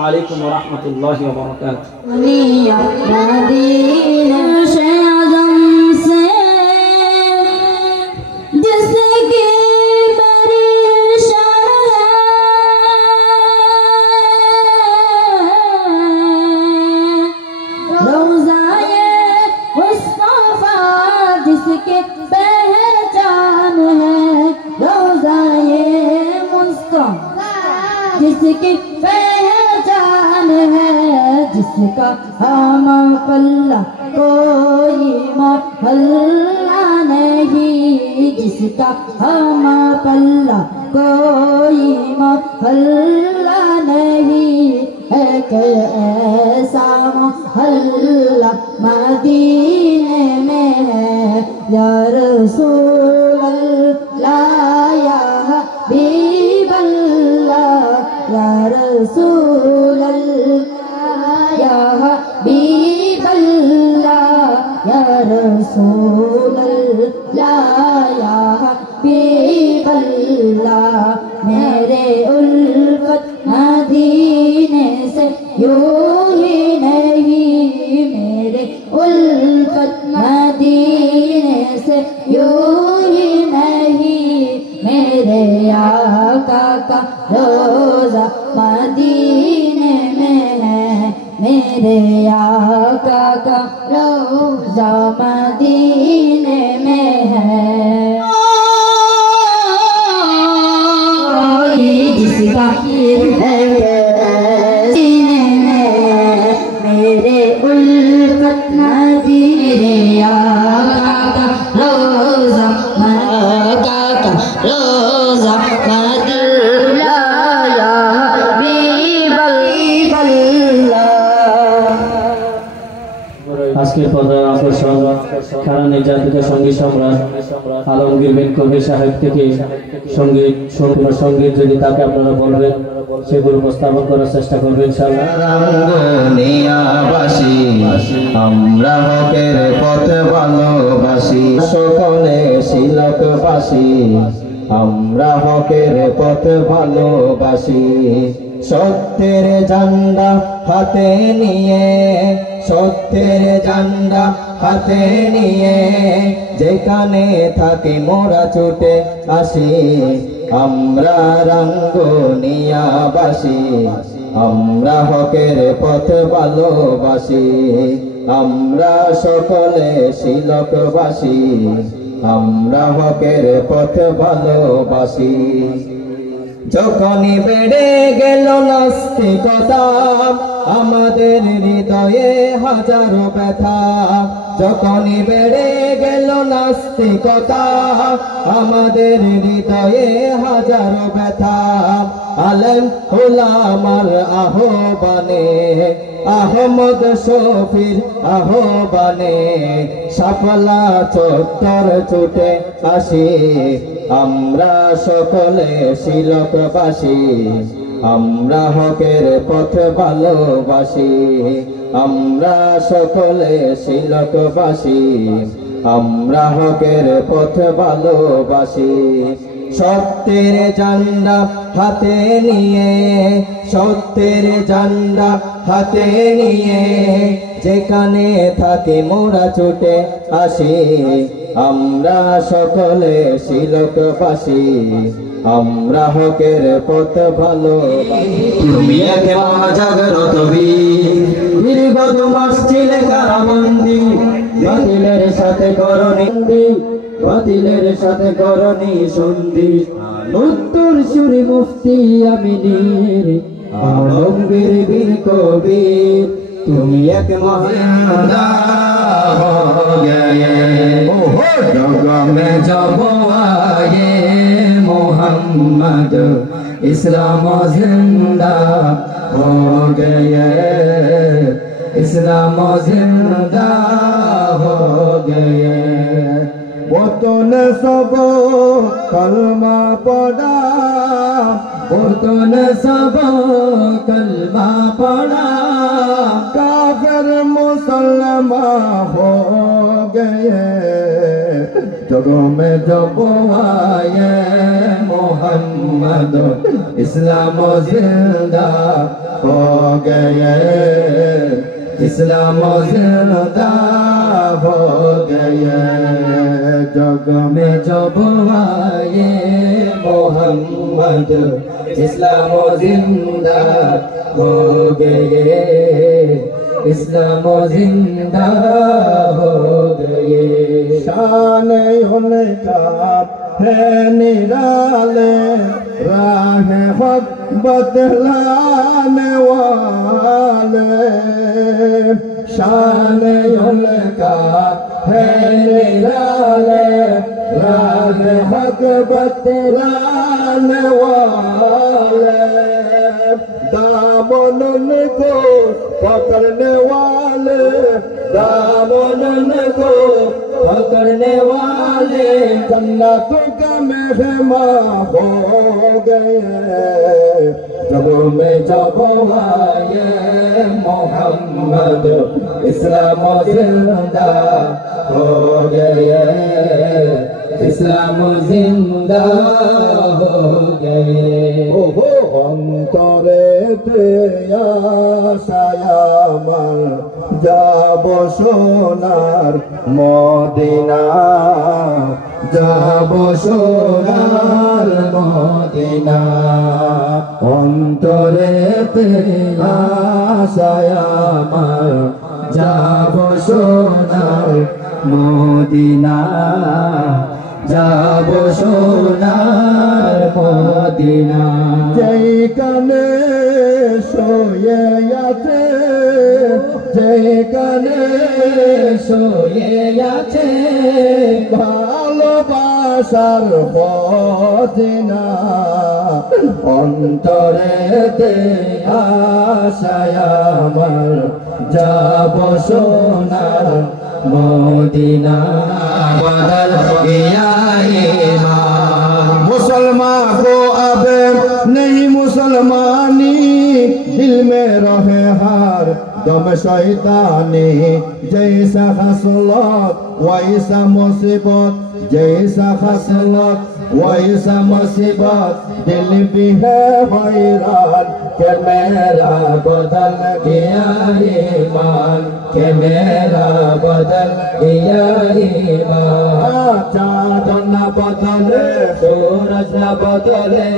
আলাইকুম ওয়া রাহমাতুল্লাহি ওয়া বারাকাতুহু। जिसके पहचान है रोज़ाए मुस्तफा, जिसकी पहचान है, जिसका हम पल्ला कोई मोहल्ला नहीं, जिसका हम पल्ला कोई मोहल्ला नहीं है, कि ऐसा मोहल्ला मदीने में है। या रसूल अल्लाह या हबीब अल्लाह, या रसूल अल्लाह या हबीब अल्लाह, या रसूल अल्लाह या हबीब अल्लाह। मेरे उल्फत मदीने से यूं ही नहीं, मेरे उल्फत मदीने से यूं ही नहीं, मेरे आका का रोज़ा मदीने में है, मेरे आका का रोज़ा मदीने में है। जिसका है सीने में मेरे उल्फत मदीने आका का रोज़ा, आका का रोज़ा मदीना या हबीब अल्लाह। আজকের পর্দার আকর্ষণ কারণ জাতীয় সঙ্গীত সম্রাট আলমগীর বিন কবির সাহেব থেকে সঙ্গীত সঙ্গীত যদি তাকে আপনারা বলবেন সেগুলো উপস্থাপন করার চেষ্টা করবেন ইনশাআল্লাহ। রাঙ্গুনিয়াবাসী আমরা হকের পথ ভালোবাসি, সকলে শিলকবাসী আমরা হকের পথ ভালোবাসি। সত্যের ঝান্ডা হাতে নিয়ে, সত্যের ঝান্ডা হাতে নিয়ে যেখানে থাকি মোরা ছুটে আসি। আমরা রাঙ্গুনিয়াবাসী আমরা হকের পথ ভালোবাসি, আমরা সকলে শিলকবাসী আমরা হকের পথ ভালোবাসি। যখনই বেড়ে গেল নাস্তিকতা আমাদের হৃদয়ে হাজারো ব্যথা, যখনই বেড়ে গেল নাস্তিকতা আমাদের হৃদয়ে হাজারো ব্যথা। আলেম উলামার আহ্বানে, আহমদ শফির আহ্বানে সাফলা চত্বর ছুটে আসি। আমরা সকলে শিলকবাসী আমরা হকের পথ ভালোবাসি, আমরা সকলে শিলকবাসী আমরা হকের পথ ভালোবাসি। সত্যের ঝান্ডা হাতে নিয়ে, সত্যের ঝান্ডা হাতে নিয়ে যেখানে থাকি মোরা ছুটে আসি। আমরা সকলে শিলকবাসী আমরা হকের পথ ভালোবাসি। তুমি এক মহাজাগ্রত বীর, দীর্ঘ 2 মাস ছিলে কারাবন্দী, বাতিলের সাথে করনি, বাতিলের সাথে করনি সন্ধি। উত্তর সুরি মুফতি আমিনীর আলমগীর বিন কবির, তুমি এক মহানদা हो गए जग में जब आए मोहम्मद इस्लाम जिंदा हो गए, इस्लाम जिंदा हो गए। बोतल सब कलमा पड़ा, बोतल सब कलमा पड़ा, काफिर मुसलमान हो गए, जगों में जब आए मोहम्मद इस्लाम जिंदा हो गए इस्लाम जिंदा हो गए जग में जब आए मोहम्मद इस्लाम जिंदा हो गए इस्लाम जिंदा हो गए शान उनका है निराले राह हक बदलाने वाले शान उनका है निराले राह हक बदलाने वाले दामन को पकड़ने वाले दामन को पकड़ने वाले जन्नत का मेहमान हो गए जब में जब आए मोहम्मद इस्लाम जिंदा हो गए इस्लाम जिंदा हो गए ओहो অন্তরে আশায়ামার যাব সোনার মদিনা যাব সোনার মদিনা অন্তরে আশায়ামার যাব সোনার মদিনা যাব সোনার মদিনা যেখানে শুয়ে আছে যেখানে শুয়ে আছে ভালোবাসার মদিনা অন্তরেতে আশায় আমার যাব সোনার मदीना बदल गया मुसलमान को अब नहीं मुसलमानी दिल में रहे हार दम शैतानी जैसा खसलत वैसा मुसीबत जैसा खसलत वैसा मुसीबत दिल भी है हैरान कि मेरा बदल गया ईमान कि मेरा बदल गया ईमान चाँद न बदले सूरज न बदले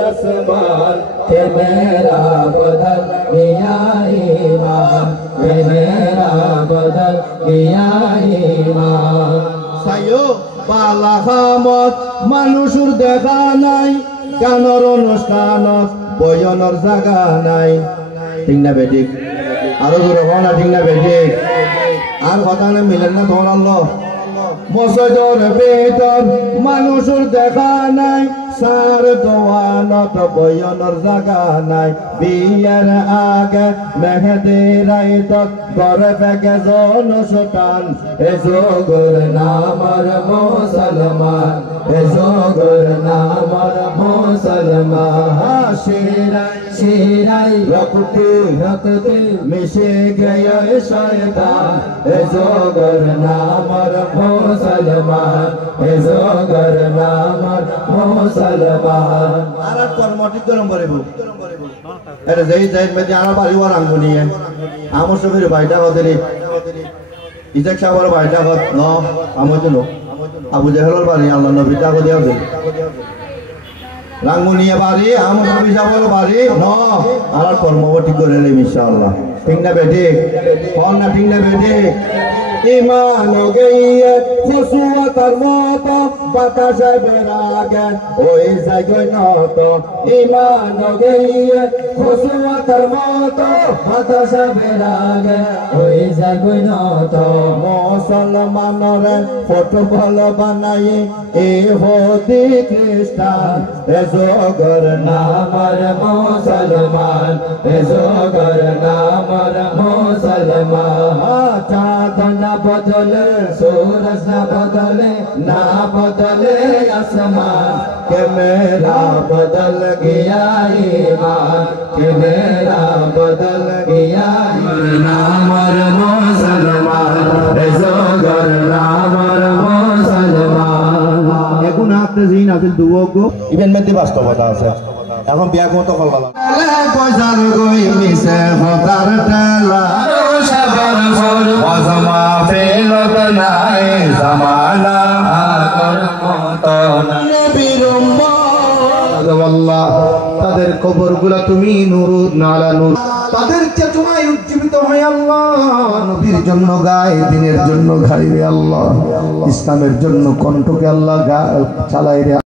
आसमान कि मेरा बदल गया ईमान कि मेरा बदल गया ईमान सायो পালা খামত মানুষের দেখা নাই গানের অনুষ্ঠানত বয়নের জায়গা নাই ঠিক না বেঠিক আরো জোরে হন না ঠিক না বেঠিক আর কথা মিলেন না তোমার আল্লাহ মসজিদের ভিতর মানুষের দেখা নাই সার দোয়ানত বয়নের জায়গা নাই বিয়ের আগে মেহেদি রাইতত ঘরে ফেকে জন শতান এ যোগর নামর মুসলমান এ যোগর নামর মুসলমান শিরাই শিরাই রক্তে রক্তে মিশে গয়া শয়তান এ যোগর নামর মুসলমান এ যোগর নামর মুসলমান আর কর্মটি করম বলেবো এর যেই যাই মে আর বাড়িওয়ার আঙ্গুনিয়ে আমার সবের বাইটা হতেরি ইজাক সাহেবের বাইটা হত ন আমার জন্য আবু জাহেলের বাড়ি আল্লাহ নবীটা কো দেও রাঙ্গুনিয়ে বাড়ি আমার নবী সাহেবের বাড়ি ন আর কর্মটি করে রে ইনশাআল্লাহ ঠিক না বেটি কোন না ঠিক না বেটি ईमान हो गई है खुशुवतर मौत बताशा बेरागे ओए जगह नौतो ईमान हो गई है खुशुवतर मौत बताशा बेरागे ओए जगह नौतो मुसलमान रे फुटबॉल बनाई ए होती ख्रिस्टान ए जोगर नामर मुसलमान ए जोगर नामर मुसलमान चाँद ना बदले सूरज ना बदले आसमान के मेरा बदल गया ईमान के मेरा बदल गया नामर मुसलमान जोगर नामर মাহফিল দুও গো ইভেন মধ্যে বাস্তবতা আছে এখন বিয়া মতো করলাম পয়সার গই মিশে হতার টেলা ওয়াজমা ফেলত নাই জামানা আগর মতো নবীর উম্মত তাদের কবরগুলা তুমি নূর নালা নূর তাদের চেতনায় উজ্জীবিত হয় আল্লাহ নবীর জন্য গায় দিনের জন্য গায় রে আল্লাহ ইসলামের জন্য কণ্ঠকে আল্লাহ চালায় রে